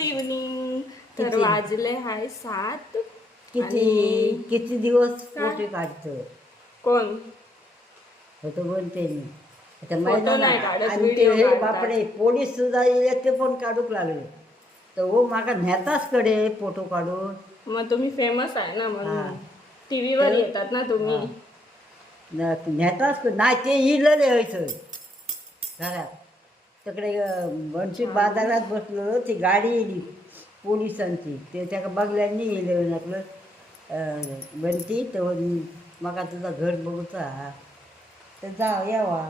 Good evening. तर वाजले हाय 7. किती दिवस फोटो काढतो कोण फोटो बोलते मी आता फोटो नाही काढत, आणि ते व्हिडिओ हे काढतात. बापडे पोलीस सुद्धा येले ते पण काढूक लागले तर हो माका नेताच कडे फोटो काढून. मग तुम्ही फेमस आहे ना हा. म्हणून टीव्हीवर येतात ना तुम्ही. नेताच नाही ते इलेले व्हायचं घरात तिकडे बनशी बाजारात बसलो ती गाडी येली पोलिसांची ते त्या बघल्यांनी येले आपलं बनती तर मग तुझा घर बघूचा तर जा यावा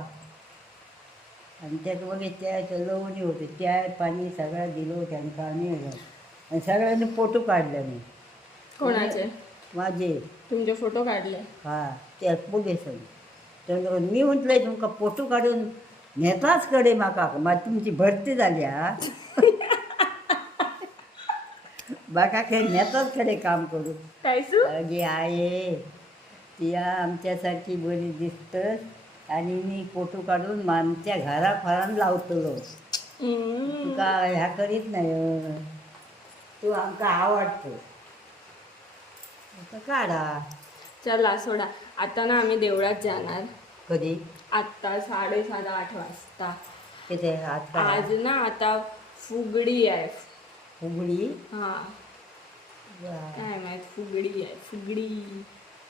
आणि त्यात मग त्या लवणी होते त्या पाणी सगळं दिलो त्यांना आणि सगळ्यांनी फोटो काढले मी. कोणाचे? माझे. तुमचे फोटो काढले? हा त्या पोलिसांनी तर मी म्हटलंय तुमका फोटो काढून नेताच कडे माका तुमची भरती झाली हा बाका काही नेताच कडे काम करू अगे आहे ती आमच्यासारखी बरी दिसतं आणि मी फोटो काढून आमच्या घराफारान लावतलो. तुका ह्या करीत नाही तू आमका आवडतो आता काढा. चला सोडा. आता ना आम्ही देवळात जाणार. कधी? आत्ता 7:30-8 वाजता. किती आता आज ना आता फुगडी आहे. फुगडी? हा काय माहित फुगडी आहे फुगडी.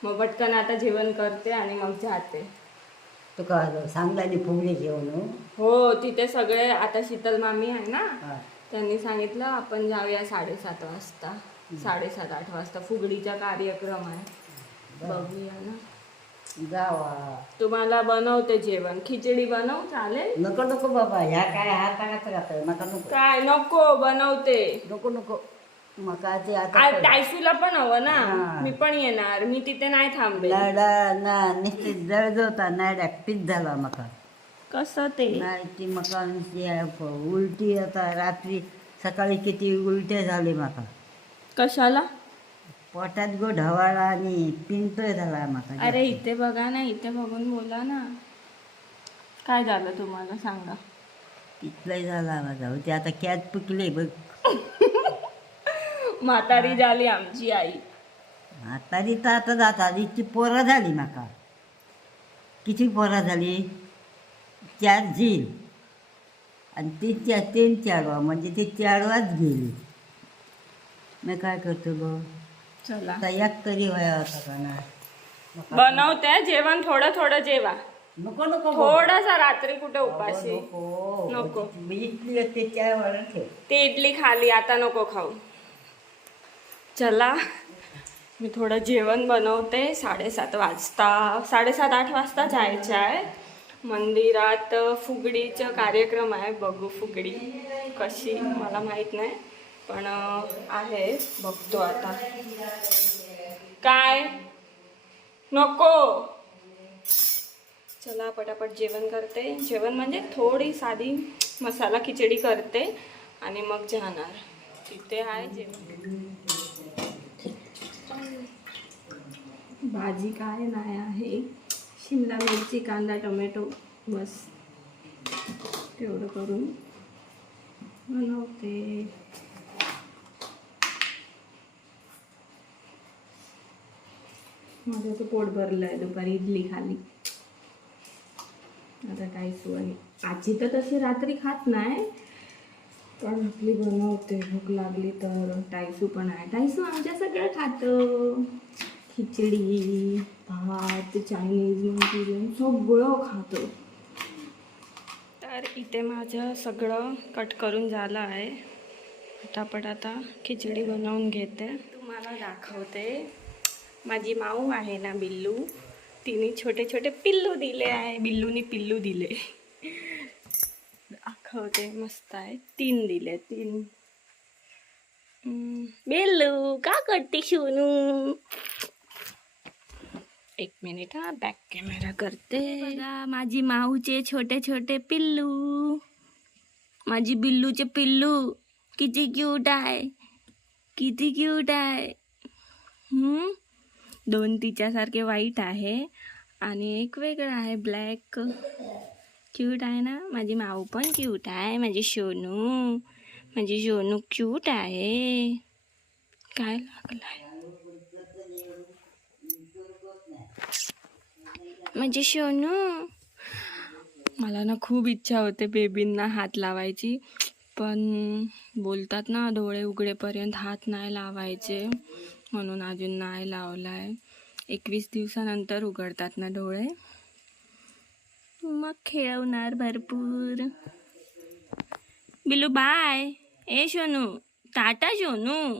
मग पटकन आता जेवण करते आणि मग जाते. तुका सांगल्याने फुगडी घेऊन हो तिथे सगळे आता शीतल मामी आहे ना हा. त्यांनी सांगितलं आपण जाऊया 7:30 वाजता. 7:30-8 वाजता फुगडीचा कार्यक्रम आहे. बघूया ना. जावा. तुम्हाला बनवते जेवण. खिचडी बनव चालेल? नको नको बाबा ह्या काय हाताळात राहतं नका नको काय नको बनवते. नको नको मका ते आता टायसूला पण हवं ना. हा. मी पण येणार. मी तिथे नाही थांबे. लाडा ना निश्चित जळजवता नाडा पीत झाला मका कसं ते नाही ती मका उलटी आता रात्री सकाळी किती उलटे झाले मका कशाला? पोटात गो ढवाळा आणि पिंतोय झाला मका. अरे इथे बघा ना. इथे बघून बोला ना. काय झालं तुम्हाला सांगा. तिथलाही झाला माझा होते आता कॅच पिकले बघ. म्हातारी झाली आमची आई. म्हातारी तर आता जाता ती पोरं झाली माका. किती पोरं झाली? 4 झील आणि ती 3-4 म्हणजे ती 4 गेली. मी काय करतो ग चला आता एक तरी वया होता का ना. बनवते जेवण. थोडं थोडं जेवा. नको नको थोडासा रात्री कुठे उपाशी. नको. मी इथली ते त्यावर ठेव. ते इडली खाली आता नको खाऊ. चला मी थोडं जेवण बनवते. 7:30 वाजता 7:30-8 वाजता जायचं आहे मंदिरात. फुगडीचं कार्यक्रम आहे. बघू फुगडी कशी मला माहीत नाही पण आहे. बघतो आता. काय नको. चला पटापट जेवण करते. जेवण म्हणजे थोडी साधी मसाला खिचडी करते आणि मग जाणार. तिथे आहे जेवण. भाजी काय नाही आहे. शिमला मिरची कांदा टोमॅटो बस तेवढं करून बनवते. माझं तर पोट भरलं आहे. दुपारी इडली खाली. आता काही सोय. आजी तर तशी रात्री खात नाही पण आपली बनवते. भूक लागली तर. टायसू पण आहे. टायसू आमच्या सगळं खातं. खिचडी भात चायनीज मंचुरियन सगळं खातं. तर इथे माझं सगळं कट करून झालं आहे. पटापट आता खिचडी बनवून घेते. तुम्हाला दाखवते. माझी माऊ आहे ना बिल्लू. तिने छोटे छोटे पिल्लू दिले आहे. बिल्लूनी पिल्लू दिले. दाखवते. मस्त आहे. 3 दिले. 3 बिल्लू का करते शिवनू. 1 मिनिट हा. बॅक कॅमेरा करते. बघा माझी माऊचे छोटे छोटे पिल्लू. माझी बिल्लूचे पिल्लू किती क्यूट आहे. किती क्यूट आहे. 2 तिच्यासारखे व्हाईट आहे आणि एक वेगळा आहे ब्लॅक. क्यूट आहे ना. माझी माऊ पण क्यूट आहे. माझी सोनू माझी सोनू क्यूट आहे. काय लागलाय माझी सोनू. मला ना खूप इच्छा होते बेबींना हात लावायची, पण बोलतात ना डोळे उघडेपर्यंत हात नाही लावायचे, म्हणून अजून नाही लावलाय. 21 दिवसानंतर उघडतात ना डोळे, मग खेळवणार भरपूर. बिलू बाय. ए सोनू टाटा. सोनू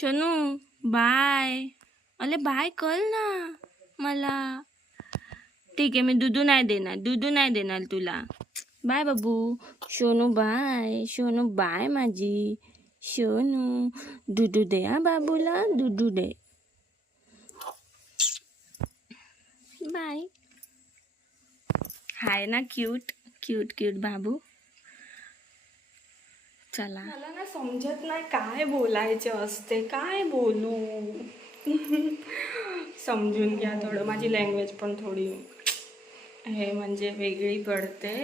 सोनू बाय. अरे बाय कर ना मला. ठीक आहे, मी दुधू नाही देणार तुला. बाय बाबू. सोनू बाय. सोनू बाय माझी सोनू. दुधू दे हा बाबूला, दुधू दे. बाय. हाय ना क्यूट क्यूट क्यूट बाबू. चला. मला ना समजत नाही काय बोलायचे असते, काय बोलू. समजून घ्या थोडं, माझी लँग्वेज पण थोडी हे म्हणजे वेगळी पडते.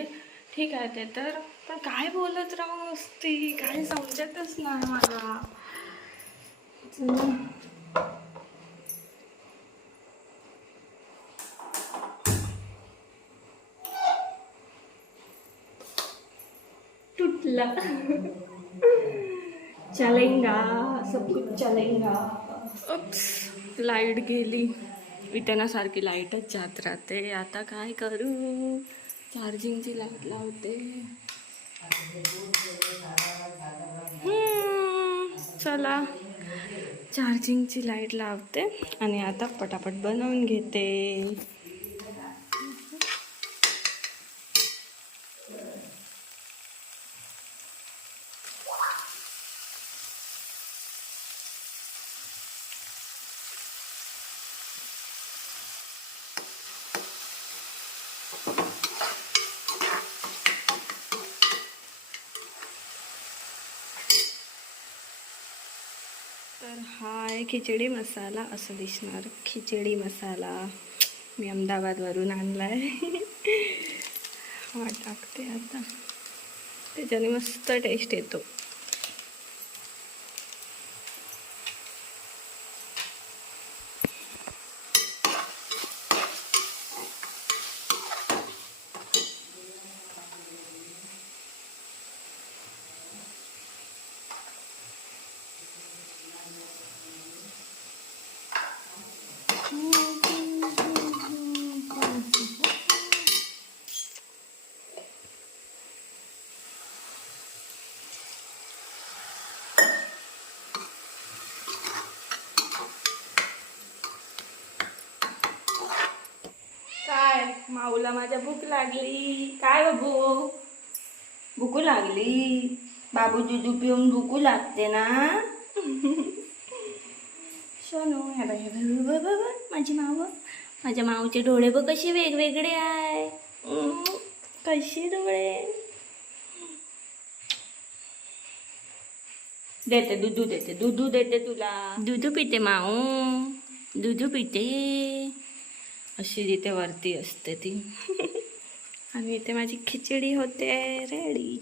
ठीक आहे ते तर, पण काय बोलत राहू नुसती, काय समजतच नाही मला. टूटला. चलेगा सब कुछ चलेगा. उप्स, लाईट गेली. इथे ना सारखी लाईटच जात राहते. आता काय करू. चार्जिंगची लाईट लावते. चला चार्जिंगची लाईट लावते आणि आता पटापट बनवून घेते. तर हा आहे खिचडी मसाला. असं दिसणार खिचडी मसाला. मी अहमदाबादवरून आणला आहे. हा टाकते आता, त्याच्याने मस्त टेस्ट येतो. काय माऊला माझ्या भूक लागली. काय बाबू भूकू लागली. बाबू दुधू पिऊन भूकू लागते ना. सोनू हे बघ माझी माऊ. माझ्या माऊचे डोळे बघ कसे वेगवेगळे आहे. कसे डोळे. देते दूधू देते तुला. दूधू पिते माऊ, दूधू पिते. अशी जिथे वरती असते ती. आणि इथे माझी खिचडी होते रेडी.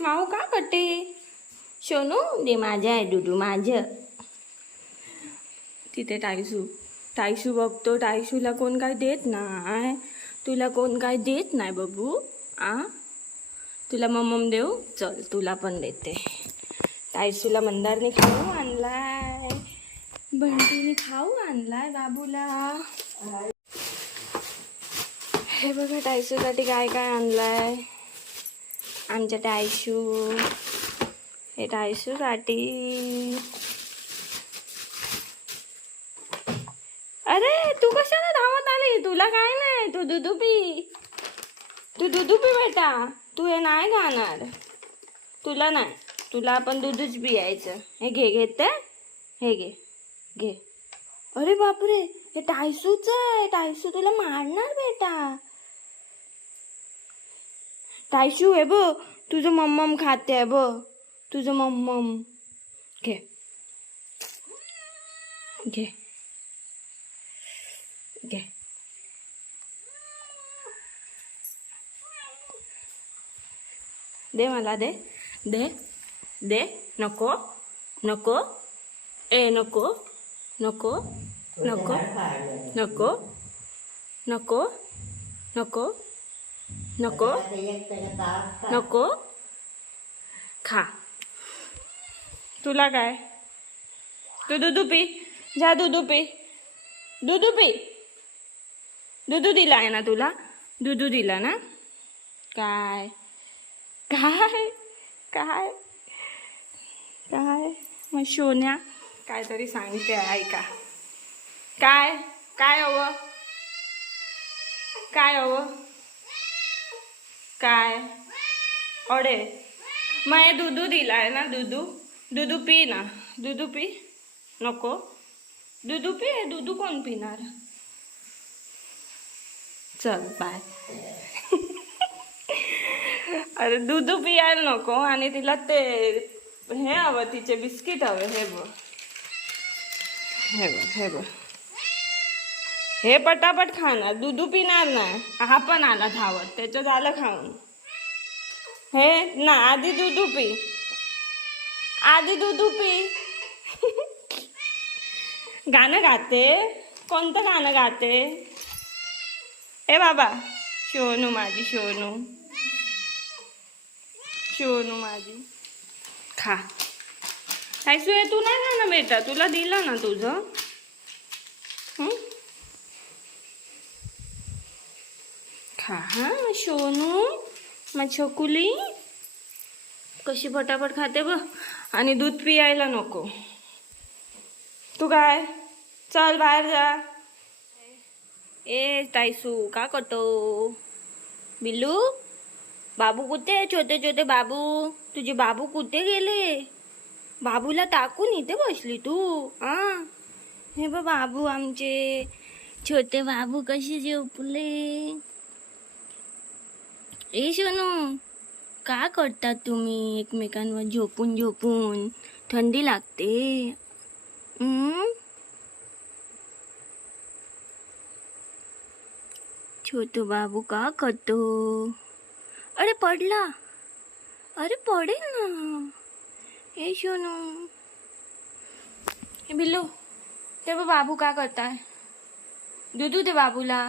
माऊ का करते. सोनू दे माझं आहे दुधू माझं. तिथे टायशू बघतो. टायशूला कोण काय देत नाही. तुला कोण काय देत नाही बाबू. तुला मम्मम देऊ. चल तुला पण देते. टायशूला मंदारने खाऊ आणलाय, बंटीने खाऊ आणलाय बाबूला. हे बघा टायशूसाठी काय काय आणलाय आमच्या टायशू. हे टायशूसाठी. अरे तू कशाला धावत आली. तुला काय नाही. तू दुधू पी बेटा. तू हे नाही खाणार. तुला नाही. तुला आपण दूधच पियायचं. हे घेते. हे घे घे. अरे बापरे, हे टायसूच आहे. टायसू तुला मारणार बेटा. टायशू आहे बघ, तुझं मम्मम खाते आहे बघ, तुझं मम्मम. घे घे घे. दे मला, दे दे दे. नको नको, ए नको नको नको नको नको नको नको नको. खा. तुला काय, तू दूध पी, जा दूध पी, दूध पी. दूध दिला आहे ना तुला, दूध दिला ना. काय काय काय काय मग सोन्या काहीतरी सांगते, ऐका. काय काय हवं, काय हवं, काय अडे. मग हे दूध दिला आहे ना, दूध पी ना, दूध पी. नको दूध पी, दूध कोण पिणार. चल बाय. अरे दूध पियायला नको आणि तिला ते हे हवं, तिचे बिस्किट हवे. हे बघ हे बघ हे बघ, हे पटापट खाणार, दूध पिणार नाही. हा पण आला धावत, त्याचं झालं खाऊन. हे ना, आधी दूध पी, आधी दूध पी. गाणं गाते, कोणतं गाणं गाते. ए बाबा, शोनू माझी, शोनू शोनू माझी. खा. टायसू आहे, तू नाही ना बेटा, तुला दिलं ना तुझं. खा. हा शोनू, मग छोकुली कशी पटापट खाते बघ. आणि दूध पियायला नको. तू काय, चल बाहेर जा. ए टायसू का करतो. बिल्लू, बाबू कुठे, छोटे छोटे बाबू, तुझे बाबू कुठे गेले. बाबूला टाकून इथे बसली तू. हे बघ बाबू, आमचे छोटे बाबू कसे झोपले. ए सोनू, का करतात तुम्ही एकमेकांवर झोपून झोपून. थंडी लागते. छोटू बाबू का करतो. अरे पडला, अरे पडेल ना. हे सोनू, हे बिल्लू, ते बघ बाबू का करताय. दूध दे बाबूला.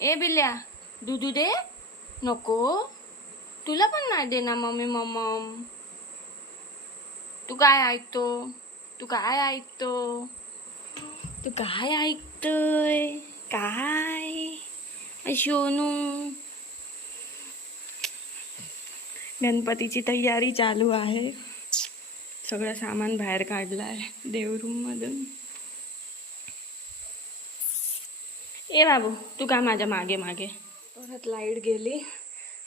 ए बिल्ल्या, दूध दे. नको, तुला पण नाही देणार मम्मी मम्मम. तू काय ऐकतो, तू काय ऐकतो, तू काय ऐकतोय, काय. सोनू, गणपतीची तयारी चालू आहे. सगळं सामान बाहेर काढलाय देवरूम मधून. ए बाबू, तू का माझ्या मागे मागे. परत लाईट गेली,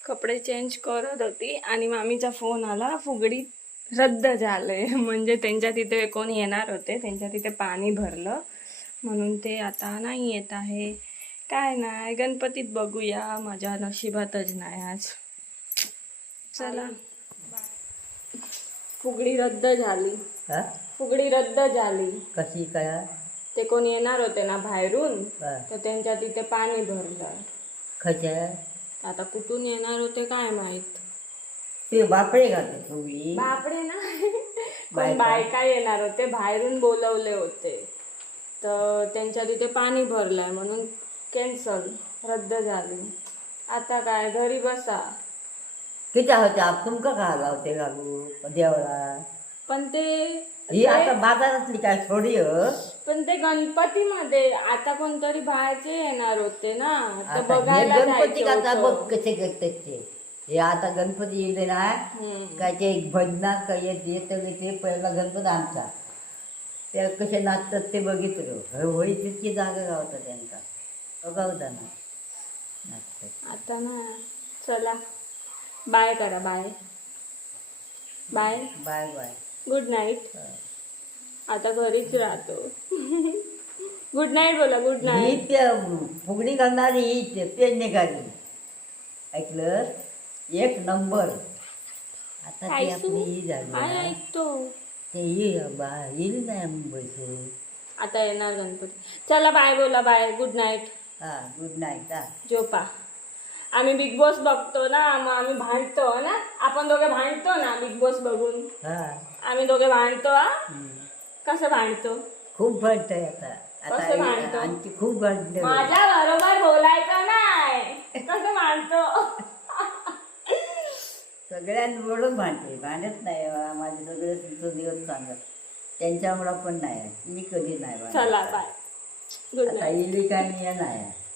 कपडे चेंज करत होती आणि मामीचा फोन आला, फुगडी रद्द झाले. म्हणजे त्यांच्या तिथे कोण येणार होते, त्यांच्या तिथे पाणी भरलं म्हणून ते आता नाही येत आहे. काय नाही, गणपतीत बघूया, माझ्या नशिबातच नाही आज. चला, फुगडी रद्द झाली. फुगडी रद्द झाली. कशी काय. ते कोण येणार होते ना बाहेरून, तर त्यांच्या तिथे पाणी भरलं. खच्या आता कुठून येणार होते काय माहित. ते बापडे घालते फुगडी. बापडे ना, कोण बायका येणार होते, बाहेरून बोलवले होते, तर त्यांच्या तिथे पाणी भरलंय म्हणून कॅन्सल, रद्द झाली. आता काय, घरी बसा. किती होते आप तुमका घाला होते घालू देवळा. पण ते ही आता बाजारातली काय थोडी. पण ते गणपतीमध्ये आता कोणतरी बाहेरचे येणार होते ना, तर आता हे बघायला गणपती जायचं आता बघ होतं. कसे करतात ते. हे आता गणपती येते ना, काय ते भजनात काय येतं ते पहिला गणपती आमचा, ते कसे नाचतात ते बघितलं. होई तितकी जागा गावतात त्यांचा, बघावता ना नाचतात. आता ना, चला बाय करा. Bye bye bye bye. Good night. आता घरीच राहतो. गुड नाईट बोला. गुड ही नाईट. त्या फुगडी घालणारी ही पेन निघाली, ऐकलं, एक नंबर. आता ती आयसू, आपली ही झाली काय ना, ऐकतो. ते येईल नाही मुंबईतून. आता येणार गणपती. चला बाय बोला. बाय. Good night. हा, गुड नाईट. हा, झोपा. आम्ही बिग बॉस बघतो ना, मग आम्ही भांडतो ना. आपण दोघे भांडतो ना बिग बॉस बघून. हा. आम्ही दोघे भांडतो. हा, हम्म. कसं भांडतो. खूप भांडतंय आता. कसं भांडतो? आणखी खूप भांडते. माझ्या बरोबर बोलायचं नाही. कसं भांडतो. सगळ्यांबरोबर भांडते, भांडत नाही. माझे सगळे दिवस सांगत, त्यांच्यामुळं पण नाही, मी कधी नाही भांडत. चला बाय. गुड आता नाईट. इली काय मी नाही.